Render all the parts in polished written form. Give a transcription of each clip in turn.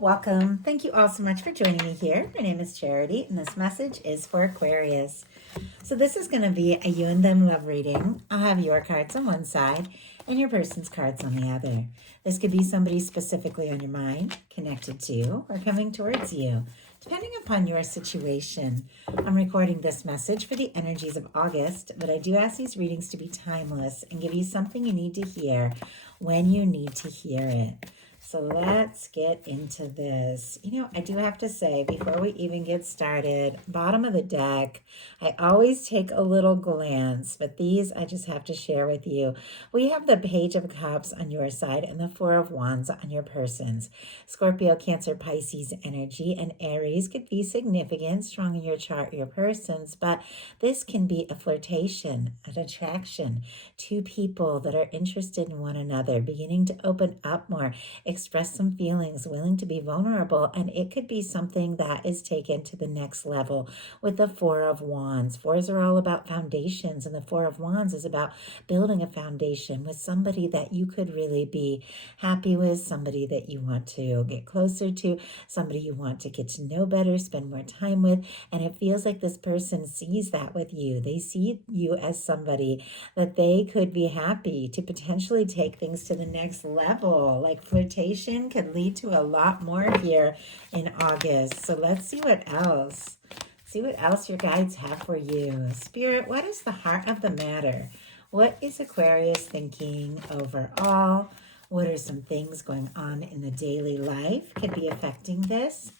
welcome. Thank you all so much for joining me here. My name is Charity, and this message is for Aquarius. So this is going to be a you and them love reading. I'll have your cards on one side and your person's cards on the other. This could be somebody specifically on your mind, connected to, or coming towards you, depending upon your situation. I'm recording this message for the energies of August, but I do ask these readings to be timeless and give you something you need to hear when you need to hear it. So let's get into this. You know, I do have to say, before we even get started, bottom of the deck, I always take a little glance, but these I just have to share with you. We have the Page of Cups on your side and the Four of Wands on your person's. Scorpio, Cancer, Pisces energy, and Aries could be significant, strong in your chart, your person's, but this can be a flirtation, an attraction, two people that are interested in one another, beginning to open up more, express some feelings, willing to be vulnerable, and it could be something that is taken to the next level with the Four of Wands. Fours are all about foundations, and the Four of Wands is about building a foundation with somebody that you could really be happy with, somebody that you want to get closer to, somebody you want to get to know better, spend more time with, and it feels like this person sees that with you. They see you as somebody that they could be happy to potentially take things to the next level, like flirtation can lead to a lot more here in August. So let's see what else. See what else your guides have for you. Spirit, what is the heart of the matter? What is Aquarius thinking overall? What are some things going on in the daily life could be affecting this?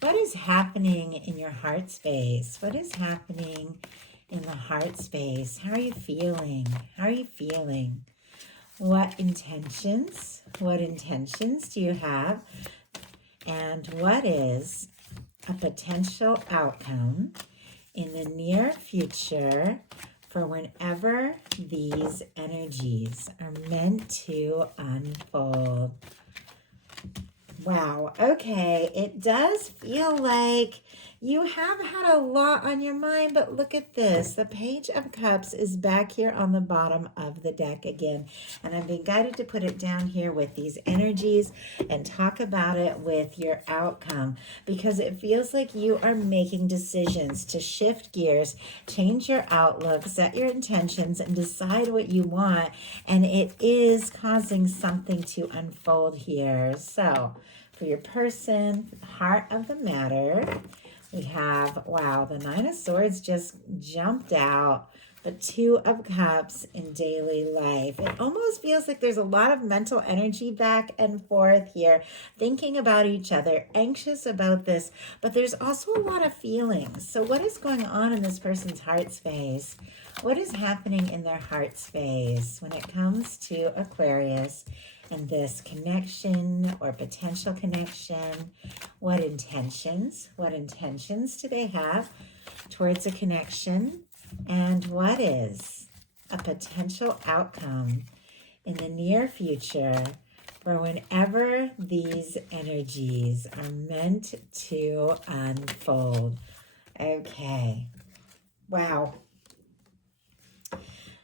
What is happening in your heart space? What is happening in the heart space? How are you feeling? How are you feeling? What intentions do you have? And what is a potential outcome in the near future for whenever these energies are meant to unfold? Wow, okay, it does feel like you have had a lot on your mind, but look at this. The Page of Cups is back here on the bottom of the deck again, and I'm being guided to put it down here with these energies and talk about it with your outcome, because it feels like you are making decisions to shift gears, change your outlook, set your intentions, and decide what you want, and it is causing something to unfold here. So, for your person, heart of the matter, we have, wow, the Nine of Swords just jumped out. The Two of Cups in daily life. It almost feels like there's a lot of mental energy back and forth here, thinking about each other, anxious about this, but there's also a lot of feelings. So what is going on in this person's heart space? What is happening in their heart space when it comes to Aquarius and this connection or potential connection? What intentions do they have towards a connection? And what is a potential outcome in the near future for whenever these energies are meant to unfold? Okay. Wow.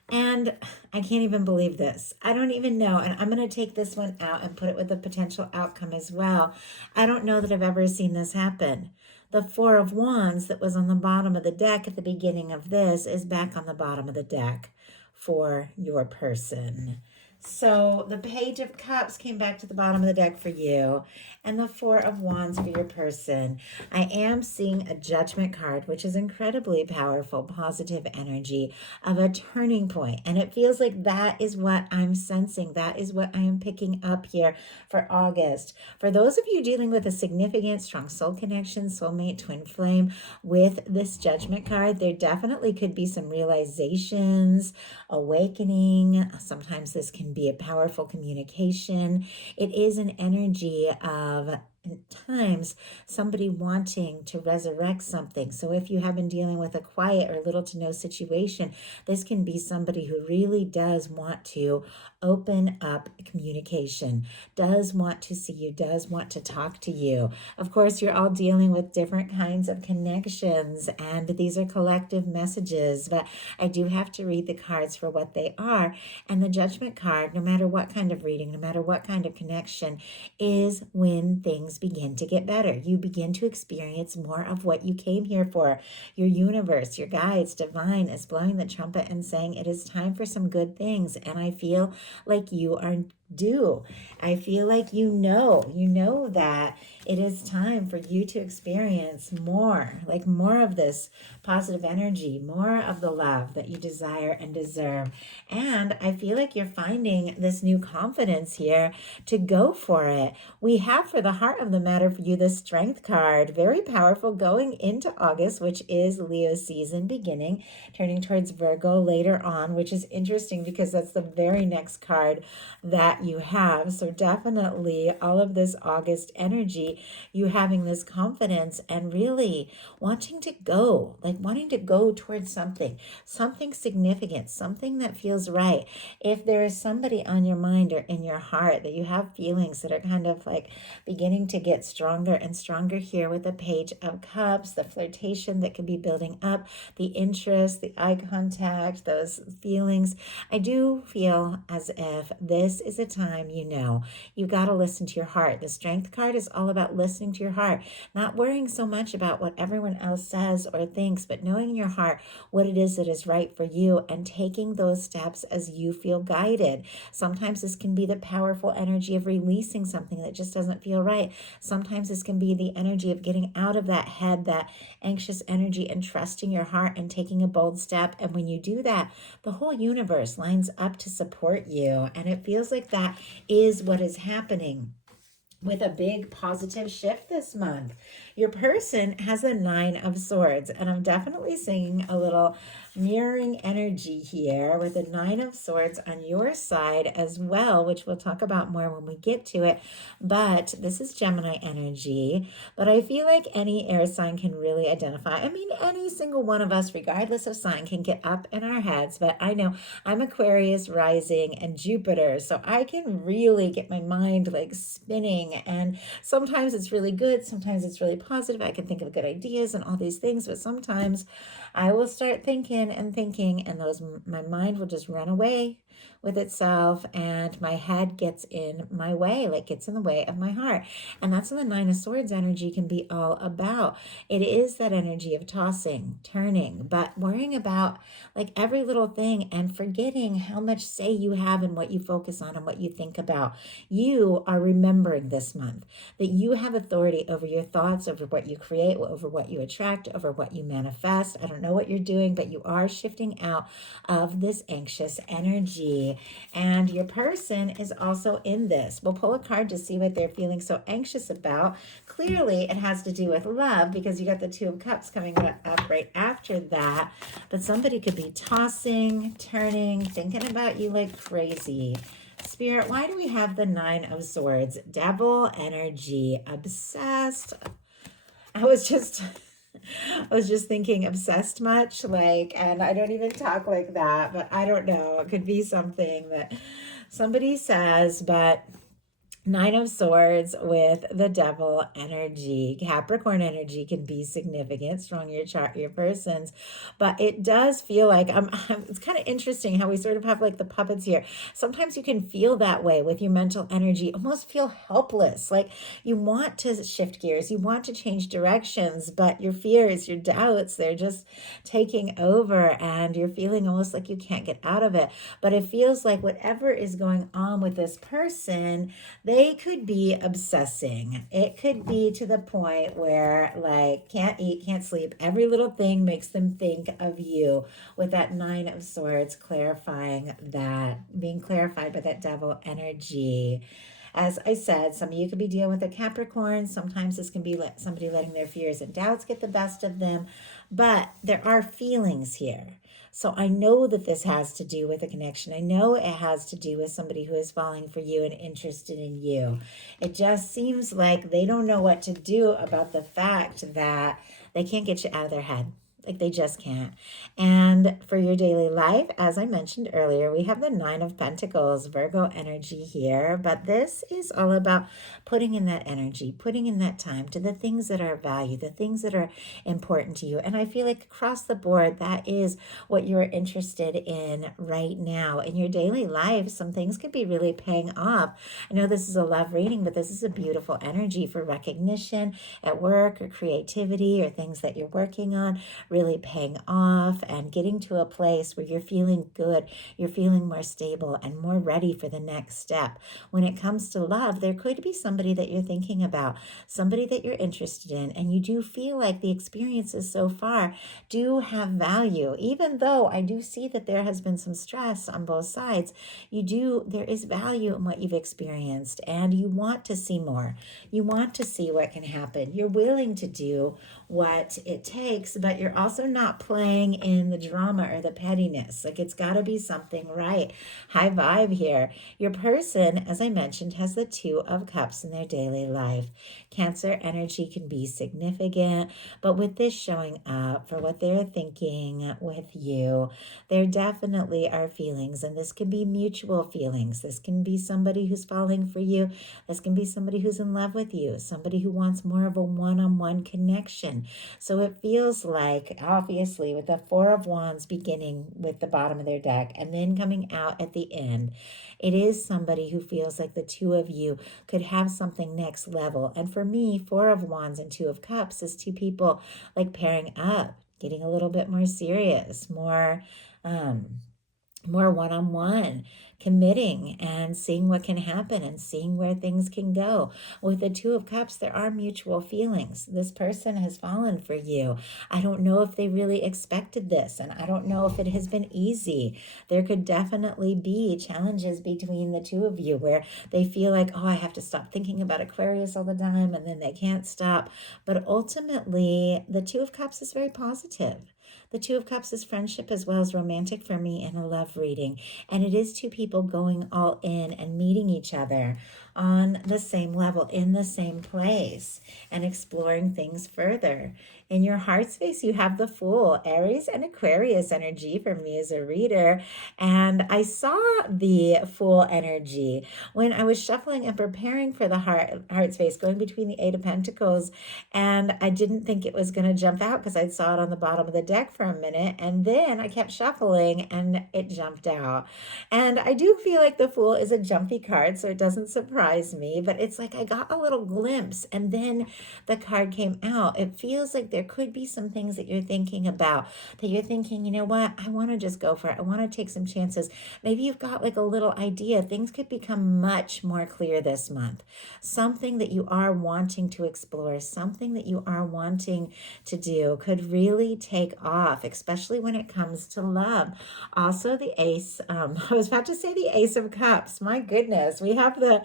And I can't even believe this. I don't even know. And I'm going to take this one out and put it with the potential outcome as well. I don't know that I've ever seen this happen. The Four of Wands that was on the bottom of the deck at the beginning of this is back on the bottom of the deck for your person. So the Page of Cups came back to the bottom of the deck for you, and the Four of Wands for your person. I am seeing a Judgment card, which is incredibly powerful, positive energy of a turning point. And it feels like that is what I'm sensing. That is what I am picking up here for August. For those of you dealing with a significant, strong soul connection, soulmate, twin flame with this Judgment card, there definitely could be some realizations, awakening. Sometimes this can be a powerful communication. It is an energy of, at times, somebody wanting to resurrect something. So if you have been dealing with a quiet or little to no situation, this can be somebody who really does want to open up communication, does want to see you, does want to talk to you. Of course, you're all dealing with different kinds of connections, and these are collective messages, but I do have to read the cards for what they are. And the Judgment card, no matter what kind of reading, no matter what kind of connection, is when things begin to get better. You begin to experience more of what you came here for. Your universe, your guides, divine is blowing the trumpet and saying it is time for some good things. And I feel like you are due. I feel like you know that it is time for you to experience more, like more of this positive energy, more of the love that you desire and deserve. And I feel like you're finding this new confidence here to go for it. We have, for the heart of the matter, for you the Strength card, very powerful going into August, which is Leo season beginning, turning towards Virgo later on, which is interesting because that's the very next card that you have. So definitely all of this August energy, you having this confidence and really wanting to go, like wanting to go towards something significant, something that feels right. If there is somebody on your mind or in your heart that you have feelings that are kind of like beginning to get stronger and stronger here with the Page of Cups, the flirtation that could be building up, the interest, the eye contact, those feelings, I do feel as if this is a time, you got to listen to your heart. The Strength card is all about listening to your heart, not worrying so much about what everyone else says or thinks, but knowing in your heart what it is that is right for you and taking those steps as you feel guided. Sometimes this can be the powerful energy of releasing something that just doesn't feel right. Sometimes this can be the energy of getting out of that head, that anxious energy, and trusting your heart and taking a bold step. And when you do that, the whole universe lines up to support you. And it feels like that is what is happening with a big positive shift this month. Your person has a 9 of Swords, and I'm definitely seeing a little mirroring energy here with a 9 of Swords on your side as well, which we'll talk about more when we get to it. But this is Gemini energy, but I feel like any air sign can really identify. I mean, any single one of us, regardless of sign, can get up in our heads, but I know I'm Aquarius rising and Jupiter, so I can really get my mind like spinning, and sometimes it's really good, sometimes it's really positive. I can think of good ideas and all these things, but sometimes I will start thinking, and my mind will just run away with itself, and my head gets in my way, like gets in the way of my heart. And that's what the 9 of Swords energy can be all about. It is that energy of tossing, turning, but worrying about like every little thing and forgetting how much say you have in what you focus on and what you think about. You are remembering this month that you have authority over your thoughts, over what you create, over what you attract, over what you manifest. I don't know what you're doing, but you are shifting out of this anxious energy. And your person is also in this. We'll pull a card to see what they're feeling so anxious about. Clearly, it has to do with love because you got the 2 of Cups coming up right after that. But somebody could be tossing, turning, thinking about you like crazy. Spirit, why do we have the 9 of Swords? Devil energy, obsessed. I was just thinking obsessed much, like, and I don't even talk like that, but I don't know. It could be something that somebody says, but 9 of Swords with the Devil energy. Capricorn energy can be significant, strong your chart, your person's, but it does feel like it's kind of interesting how we sort of have like the puppets here. Sometimes you can feel that way with your mental energy, almost feel helpless, like you want to shift gears, you want to change directions, but your fears, your doubts, they're just taking over, and you're feeling almost like you can't get out of it. But it feels like whatever is going on with this person, they could be obsessing. It could be to the point where like can't eat, can't sleep. Every little thing makes them think of you, with that 9 of Swords clarifying that, being clarified by that Devil energy. As I said, some of you could be dealing with a Capricorn. Sometimes this can be somebody letting their fears and doubts get the best of them. But there are feelings here. So I know that this has to do with a connection. I know it has to do with somebody who is falling for you and interested in you. It just seems like they don't know what to do about the fact that they can't get you out of their head. Like they just can't. And for your daily life, as I mentioned earlier, we have the Nine of Pentacles, Virgo energy here. But this is all about putting in that energy, putting in that time to the things that are valued, the things that are important to you. And I feel like across the board, that is what you're interested in right now. In your daily life, some things could be really paying off. I know this is a love reading, but this is a beautiful energy for recognition at work or creativity or things that you're working on really paying off and getting to a place where you're feeling good, you're feeling more stable and more ready for the next step. When it comes to love, there could be somebody that you're thinking about, somebody that you're interested in, and you do feel like the experiences so far do have value. Even though I do see that there has been some stress on both sides, there is value in what you've experienced, and you want to see more. You want to see what can happen. You're willing to do what it takes, but you're also not playing in the drama or the pettiness. Like it's got to be something right. High vibe here. Your person, as I mentioned, has the Two of Cups in their daily life. Cancer energy can be significant, but with this showing up for what they're thinking with you, there definitely are feelings, and this can be mutual feelings. This can be somebody who's falling for you. This can be somebody who's in love with you, somebody who wants more of a one-on-one connection. So it feels like, obviously, with the Four of Wands beginning with the bottom of their deck and then coming out at the end, it is somebody who feels like the two of you could have something next level. And for me, Four of Wands and Two of Cups is two people like pairing up, getting a little bit more serious, more one-on-one, committing and seeing what can happen and seeing where things can go. With the Two of Cups, there are mutual feelings. This person has fallen for you. I don't know if they really expected this, and I don't know if it has been easy. There could definitely be challenges between the two of you where they feel like, oh, I have to stop thinking about Aquarius all the time, and then they can't stop. But ultimately, the Two of Cups is very positive. The Two of Cups is friendship as well as romantic for me in a love reading. And it is two people going all in and meeting each other on the same level, in the same place, and exploring things further. In your heart space, you have the Fool, Aries and Aquarius energy for me as a reader. And I saw the Fool energy when I was shuffling and preparing for the heart space, going between the Eight of Pentacles. And I didn't think it was going to jump out because I saw it on the bottom of the deck for a minute. And then I kept shuffling and it jumped out. And I do feel like the Fool is a jumpy card, so it doesn't surprise me. But it's like I got a little glimpse and then the card came out. It feels like there could be some things that you're thinking about, that you're thinking, you know what, I want to just go for it. I want to take some chances. Maybe you've got like a little idea. Things could become much more clear this month. Something that you are wanting to explore, something that you are wanting to do could really take off, especially when it comes to love. Also, the Ace, I was about to say the Ace of Cups. My goodness, we have the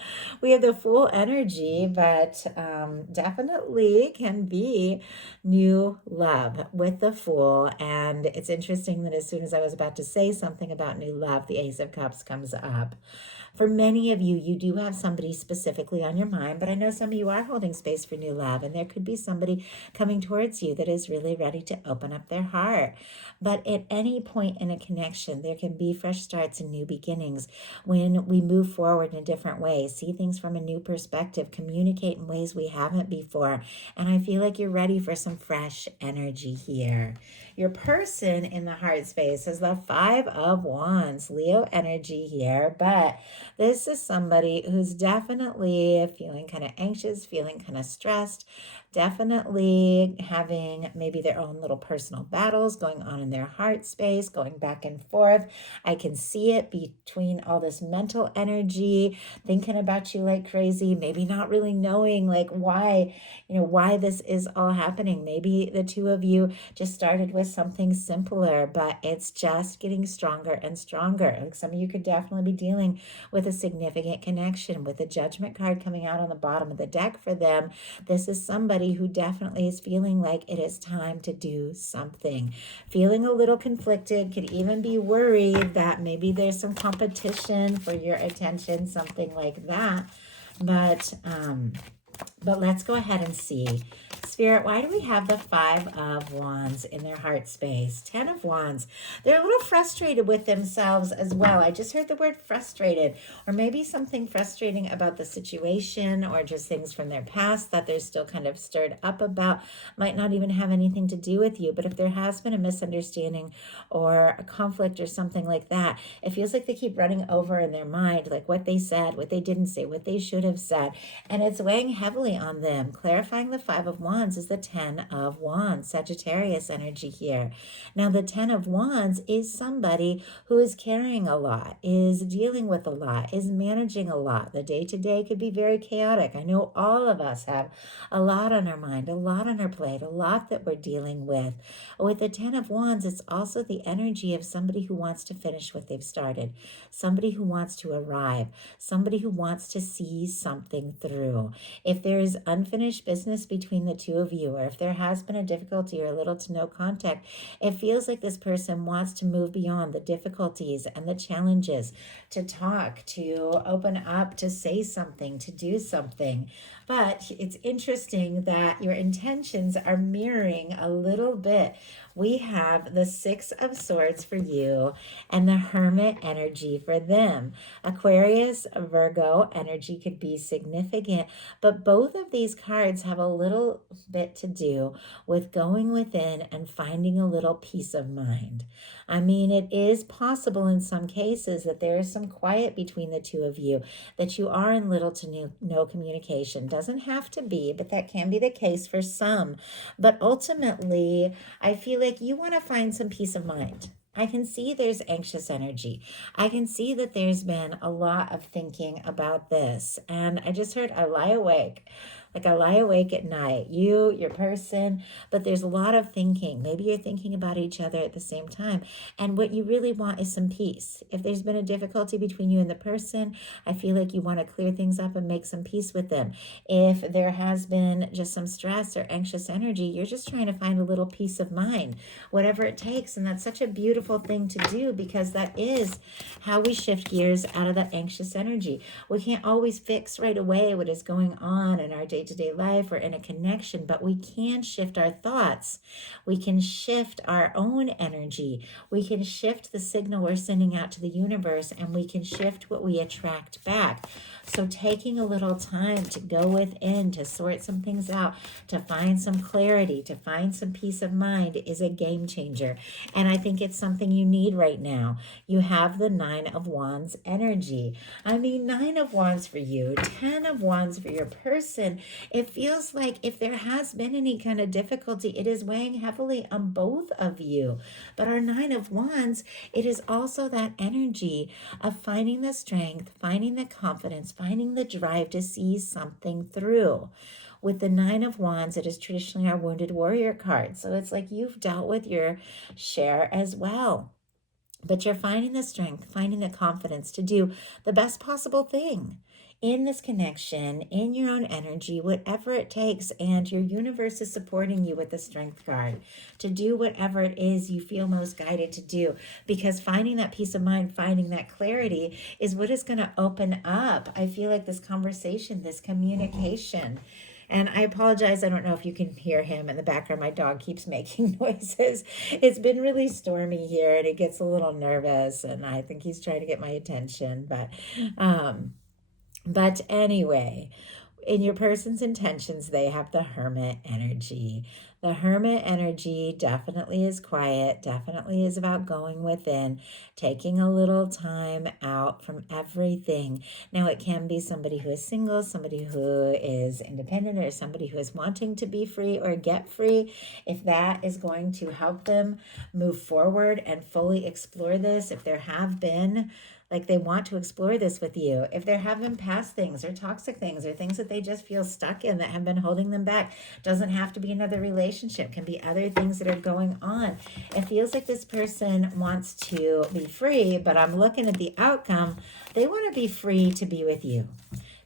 Fool energy, but definitely can be new love with the Fool. And it's interesting that as soon as I was about to say something about new love, the Ace of Cups comes up. For many of you, you do have somebody specifically on your mind, but I know some of you are holding space for new love, and there could be somebody coming towards you that is really ready to open up their heart. But at any point in a connection, there can be fresh starts and new beginnings when we move forward in different ways, see things from a new perspective, communicate in ways we haven't before. And I feel like you're ready for some fresh energy here. Your person in the heart space is the Five of Wands, Leo energy here, but this is somebody who's definitely feeling kind of anxious, feeling kind of stressed, definitely having maybe their own little personal battles going on in their heart space, going back and forth. I can see it between all this mental energy, thinking about you like crazy, maybe not really knowing like why this is all happening. Maybe the two of you just started with something simpler, but it's just getting stronger and stronger. Like some of you could definitely be dealing with a significant connection. With the Judgment card coming out on the bottom of the deck for them, this is somebody who definitely is feeling like it is time to do something. Feeling a little conflicted, could even be worried that maybe there's some competition for your attention, something like that. But let's go ahead and see. Spirit, why do we have the Five of Wands in their heart space? 10 of Wands. They're a little frustrated with themselves as well. I just heard the word frustrated, or maybe something frustrating about the situation, or just things from their past that they're still kind of stirred up about. Might not even have anything to do with you, but if there has been a misunderstanding or a conflict or something like that, it feels like they keep running over in their mind, like what they said, what they didn't say, what they should have said, and it's weighing heavily on them. Clarifying the Five of Wands is the 10 of Wands, Sagittarius energy here. Now, the 10 of Wands is somebody who is carrying a lot, is dealing with a lot, is managing a lot. The day-to-day could be very chaotic. I know all of us have a lot on our mind, a lot on our plate, a lot that we're dealing with. With the 10 of Wands, it's also the energy of somebody who wants to finish what they've started, somebody who wants to arrive, somebody who wants to see something through. If there is unfinished business between the two of you, or if there has been a difficulty or little to no contact, it feels like this person wants to move beyond the difficulties and the challenges, to talk, to open up, to say something, to do something. But it's interesting that your intentions are mirroring a little bit. We have the Six of Swords for you and the Hermit energy for them. Aquarius, Virgo energy could be significant, but both of these cards have a little bit to do with going within and finding a little peace of mind. I mean, it is possible in some cases that there is some quiet between the two of you, that you are in little to no communication. Doesn't have to be, but that can be the case for some. But ultimately, I feel like you want to find some peace of mind. I can see there's anxious energy. I can see that there's been a lot of thinking about this. And I just heard I lie awake. Like I lie awake at night, your person, but there's a lot of thinking. Maybe you're thinking about each other at the same time. And what you really want is some peace. If there's been a difficulty between you and the person, I feel like you want to clear things up and make some peace with them. If there has been just some stress or anxious energy, you're just trying to find a little peace of mind, whatever it takes. And that's such a beautiful thing to do, because that is how we shift gears out of that anxious energy. We can't always fix right away what is going on in our day-to-day life or in a connection, but we can shift our thoughts. We can shift our own energy. We can shift the signal we're sending out to the universe, and we can shift what we attract back. So taking a little time to go within, to sort some things out, to find some clarity, to find some peace of mind is a game changer. And I think it's something you need right now. You have the Nine of Wands energy. I mean, Nine of Wands for you, 10 of Wands for your person. It feels like if there has been any kind of difficulty, it is weighing heavily on both of you. But our Nine of Wands, it is also that energy of finding the strength, finding the confidence, finding the drive to see something through. With the Nine of Wands, it is traditionally our Wounded Warrior card. So it's like you've dealt with your share as well. But you're finding the strength, finding the confidence to do the best possible thing in this connection, in your own energy, whatever it takes. And your universe is supporting you with the Strength card to do whatever it is you feel most guided to do. Because finding that peace of mind, finding that clarity is what is going to open up, I feel like, this conversation, this communication. And I apologize, I don't know if you can hear him in the background. My dog keeps making noises. It's been really stormy here, and he gets a little nervous, and I think he's trying to get my attention. But anyway, in your person's intentions, they have the Hermit energy. The Hermit energy definitely is quiet, definitely is about going within, taking a little time out from everything. Now, it can be somebody who is single, somebody who is independent, or somebody who is wanting to be free or get free. If that is going to help them move forward and fully explore this, if there have been, like, they want to explore this with you. If there have been past things or toxic things or things that they just feel stuck in that have been holding them back, doesn't have to be another relationship, can be other things that are going on. It feels like this person wants to be free, but I'm looking at the outcome. They want to be free to be with you,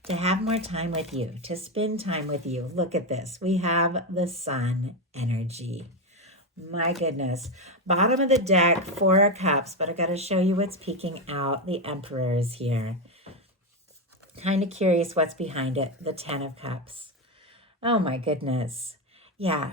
to have more time with you, to spend time with you. Look at this. We have the Sun energy. My goodness. Bottom of the deck, Four of Cups, but I got to show you what's peeking out. The Emperor is here. Kind of curious what's behind it. The Ten of Cups. Oh my goodness. Yeah.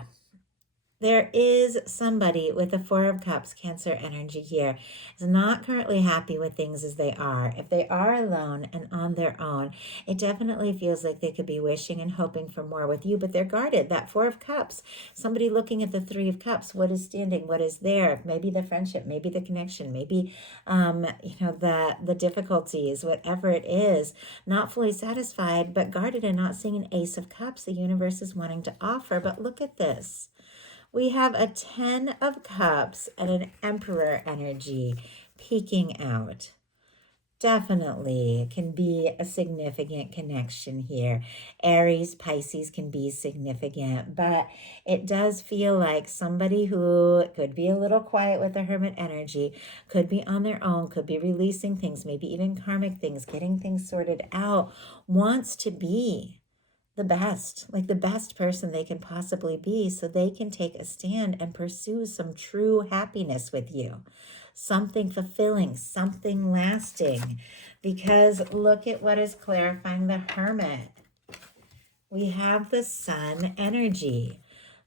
There is somebody with the Four of Cups, Cancer energy here, is not currently happy with things as they are. If they are alone and on their own, it definitely feels like they could be wishing and hoping for more with you, but they're guarded. That Four of Cups, somebody looking at the Three of Cups, what is standing, what is there? Maybe the friendship, maybe the connection, maybe the difficulties, whatever it is, not fully satisfied, but guarded and not seeing an Ace of Cups the universe is wanting to offer. But look at this. We have a 10 of Cups and an Emperor energy peeking out. Definitely can be a significant connection here. Aries, Pisces can be significant, but it does feel like somebody who could be a little quiet with the Hermit energy, could be on their own, could be releasing things, maybe even karmic things, getting things sorted out, wants to be the best, like the best person they can possibly be, so they can take a stand and pursue some true happiness with you, something fulfilling, something lasting. Because look at what is clarifying the Hermit. We have the Sun energy.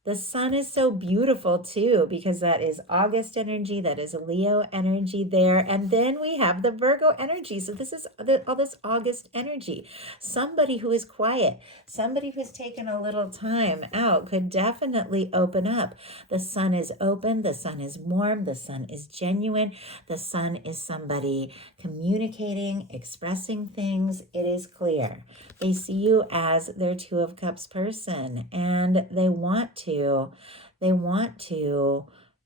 The Sun is so beautiful too, because that is August energy, that is Leo energy there. And then we have the Virgo energy. So this is all this August energy. Somebody who is quiet, somebody who's taken a little time out could definitely open up. The Sun is open, the Sun is warm, the Sun is genuine, the Sun is somebody communicating, expressing things. It is clear. They see you as their Two of Cups person, and they want to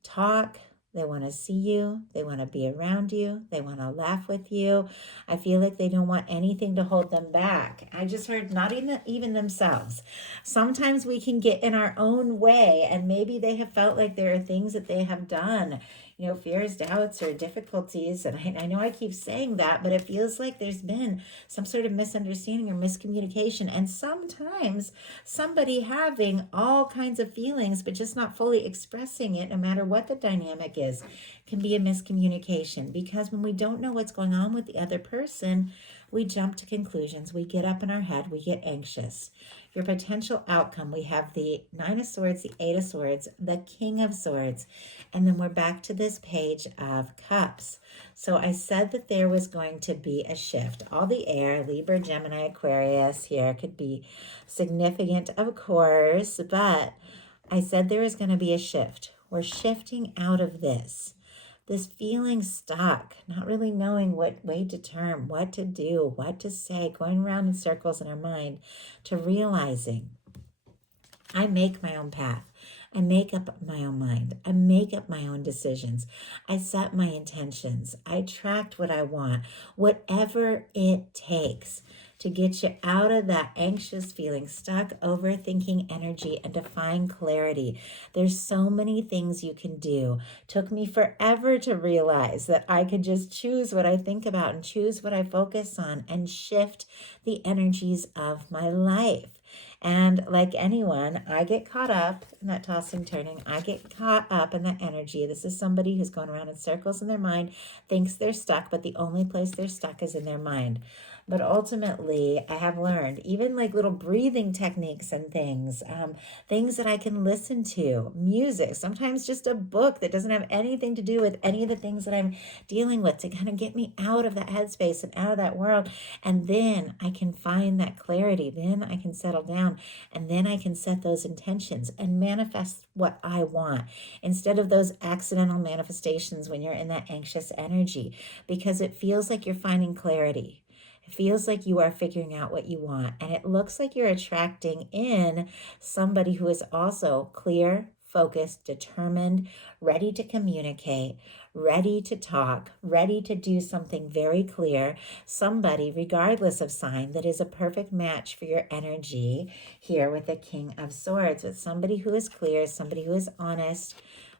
talk, they want to see you, they want to be around you, they want to laugh with you. I feel like they don't want anything to hold them back. I just heard not even themselves. Sometimes we can get in our own way, and maybe they have felt like there are things that they have done, fears, doubts, or difficulties. And I know I keep saying that, but it feels like there's been some sort of misunderstanding or miscommunication. And sometimes somebody having all kinds of feelings, but just not fully expressing it, no matter what the dynamic is, can be a miscommunication. Because when we don't know what's going on with the other person, we jump to conclusions. We get up in our head. We get anxious. Your potential outcome, we have the Nine of Swords, the Eight of Swords, the King of Swords, and then we're back to this Page of Cups. So I said that there was going to be a shift. All the air, Libra, Gemini, Aquarius here could be significant, of course, but I said there was going to be a shift. We're shifting out of this feeling stuck, not really knowing what way to turn, what to do, what to say, going around in circles in our mind, to realizing I make my own path. I make up my own mind. I make up my own decisions. I set my intentions. I attract what I want, whatever it takes to get you out of that anxious feeling, stuck, overthinking energy, and to find clarity. There's so many things you can do. Took me forever to realize that I could just choose what I think about and choose what I focus on and shift the energies of my life. And like anyone, I get caught up in that tossing, turning. I get caught up in that energy. This is somebody who's going around in circles in their mind, thinks they're stuck, but the only place they're stuck is in their mind. But ultimately, I have learned, even like little breathing techniques and things, things that I can listen to, music, sometimes just a book that doesn't have anything to do with any of the things that I'm dealing with, to kind of get me out of that headspace and out of that world. And then I can find that clarity. Then I can settle down, and then I can set those intentions and manifest what I want instead of those accidental manifestations when you're in that anxious energy, because it feels like you're finding clarity. It feels like you are figuring out what you want, and it looks like you're attracting in somebody who is also clear, focused, determined, ready to communicate, ready to talk, ready to do something very clear. Somebody, regardless of sign, that is a perfect match for your energy here with the King of Swords. With somebody who is clear, somebody who is honest,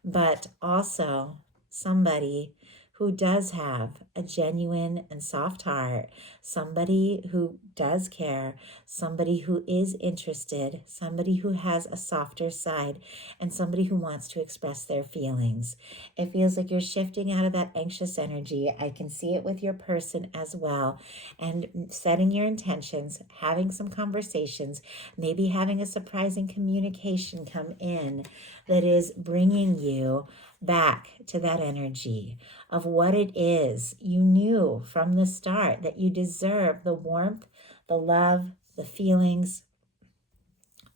but also somebody who does have a genuine and soft heart, somebody who does care, somebody who is interested, somebody who has a softer side, and somebody who wants to express their feelings. It feels like you're shifting out of that anxious energy. I can see it with your person as well, and setting your intentions, having some conversations, maybe having a surprising communication come in that is bringing you back to that energy of what it is you knew from the start, that you deserve the warmth, the love, the feelings,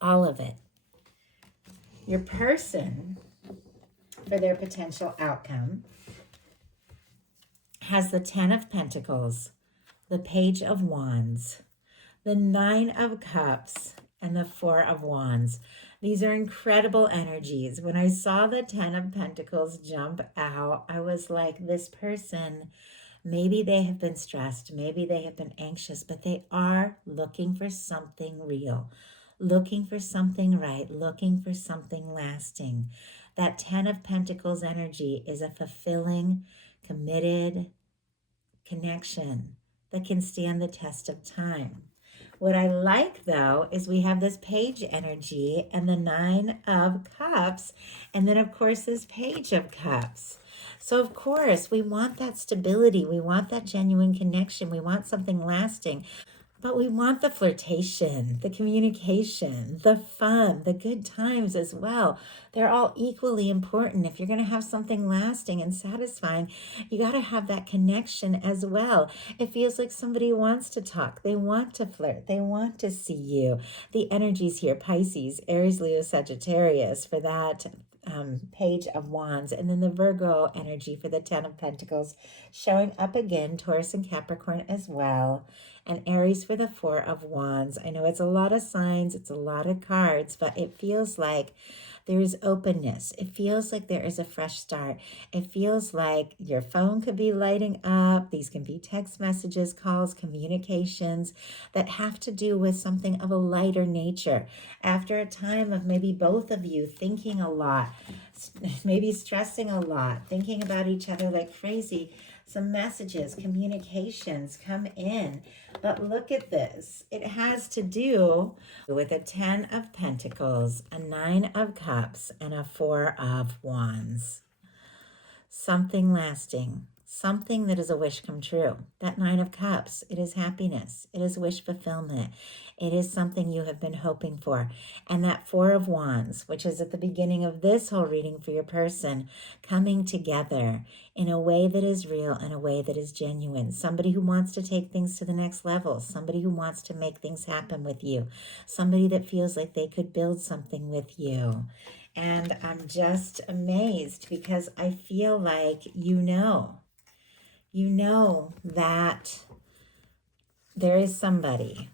all of it. Your person, for their potential outcome, has the 10 of Pentacles, the Page of Wands, the 9 of Cups, and the 4 of Wands. These are incredible energies. When I saw the 10 of Pentacles jump out, I was like, this person, maybe they have been stressed, maybe they have been anxious, but they are looking for something real, looking for something right, looking for something lasting. That 10 of Pentacles energy is a fulfilling, committed connection that can stand the test of time. What I like, though, is we have this page energy and the 9 of Cups, and then, of course, this Page of Cups. So, of course, we want that stability. We want that genuine connection. We want something lasting. But we want the flirtation, the communication, the fun, the good times as well. They're all equally important. If you're going to have something lasting and satisfying, you got to have that connection as well. It feels like somebody wants to talk. They want to flirt. They want to see you. The energies here, Pisces, Aries, Leo, Sagittarius, for that Page of Wands, and then the Virgo energy for the 10 of Pentacles showing up again, Taurus and Capricorn as well, and Aries for the 4 of Wands. I know it's a lot of signs, it's a lot of cards, but it feels like there is openness. It feels like there is a fresh start. It feels like your phone could be lighting up. These can be text messages, calls, communications that have to do with something of a lighter nature. After a time of maybe both of you thinking a lot, maybe stressing a lot, thinking about each other like crazy, some messages, communications come in. But look at this. It has to do with a 10 of Pentacles, a 9 of Cups, and a 4 of Wands. Something lasting, something that is a wish come true. That 9 of Cups, it is happiness. It is wish fulfillment. It is something you have been hoping for. And that 4 of Wands, which is at the beginning of this whole reading for your person, coming together in a way that is real and a way that is genuine. Somebody who wants to take things to the next level. Somebody who wants to make things happen with you. Somebody that feels like they could build something with you. And I'm just amazed because I feel like you know that there's somebody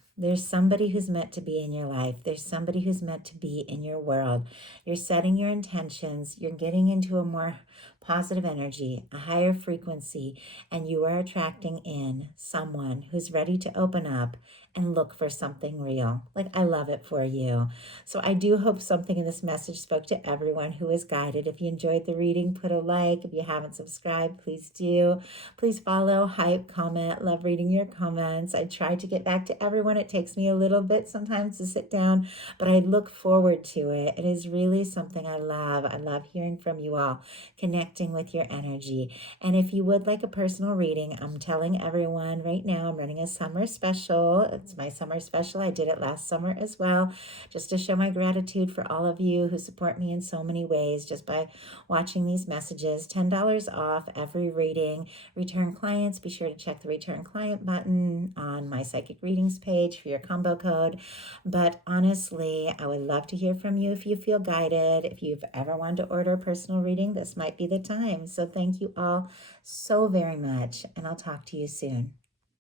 who's meant to be in your life. There's somebody who's meant to be in your world. You're setting your intentions. You're getting into a more positive energy, a higher frequency, and you are attracting in someone who's ready to open up and look for something real. Like, I love it for you. So I do hope something in this message spoke to everyone who is guided. If you enjoyed the reading, put a like. If you haven't subscribed, please do. Please follow, hype, comment. Love reading your comments. I try to get back to everyone. It takes me a little bit sometimes to sit down, but I look forward to it. It is really something I love. I love hearing from you all, connecting with your energy. And if you would like a personal reading, I'm telling everyone right now, I'm running a summer special. It's my summer special. I did it last summer as well, just to show my gratitude for all of you who support me in so many ways just by watching these messages. $10 off every reading. Return clients, be sure to check the return client button on my psychic readings page for your combo code. But honestly, I would love to hear from you if you feel guided. If you've ever wanted to order a personal reading, this might be the time. So thank you all so very much, and I'll talk to you soon.